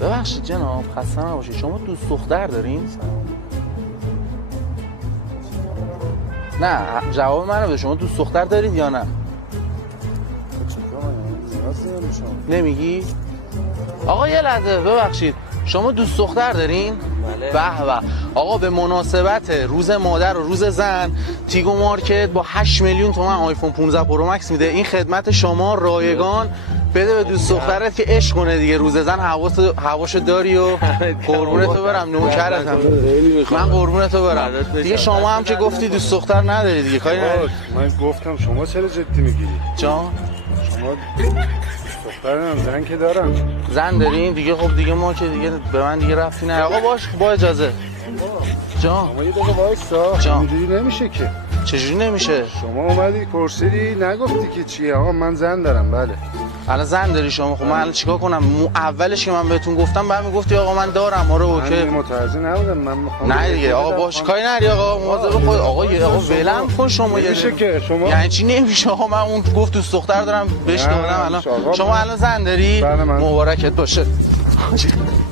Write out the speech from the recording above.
ببخشید جناب، خسته نباشید، شما دوست دختر دارین؟ نه جواب منو بده، شما دوست دختر دارید یا نه؟ نمیگی؟ آقا یه لحظه ببخشید، شما دوست دختر دارین؟ بله. به به. آقا به مناسبت روز مادر و روز زن تیگو مارکت با 8 میلیون تومان آیفون 15 پرو مکس میده. این خدمت شما رایگان. بده به دوست دخترت که عشق کنه دیگه. روز زن حواسو داری و قربونتو برم، نوکرتم. من قربونتو برم دیگه. شما هم که گفتی دوست دختر نداری دیگه، کاری نداری. من گفتم شما چرا جدی میگیری؟ جان شما دخترم زن که دارم. زن دارین دیگه؟ خب دیگه ما که دیگه به من دیگه رفتی نه. آقا باش، با اجازه. جان شما یه دقیقه وایسا، اینجوری نمیشه که. چجوری نمیشه؟ شما اومدی پرسیدی نگفتی که چیه. آقا من زن دارم. بله الان زن داری شما؟ خب من الان چیکار کنم؟ اولش که من بهتون گفتم بعد میگفتی آقا من دارم. آره اوکی. من متوجه نبودم. من میخوام نه دیگه آقا باش، کاری نداری آقا، مواظب خود. آقا ولم کن شما. نمیشه که شما یعنی چی نمیشه آقا؟ من اون گفت دوست دختر دارم بهش دادم. الان شما الان زن داری؟ مبارکت باشه.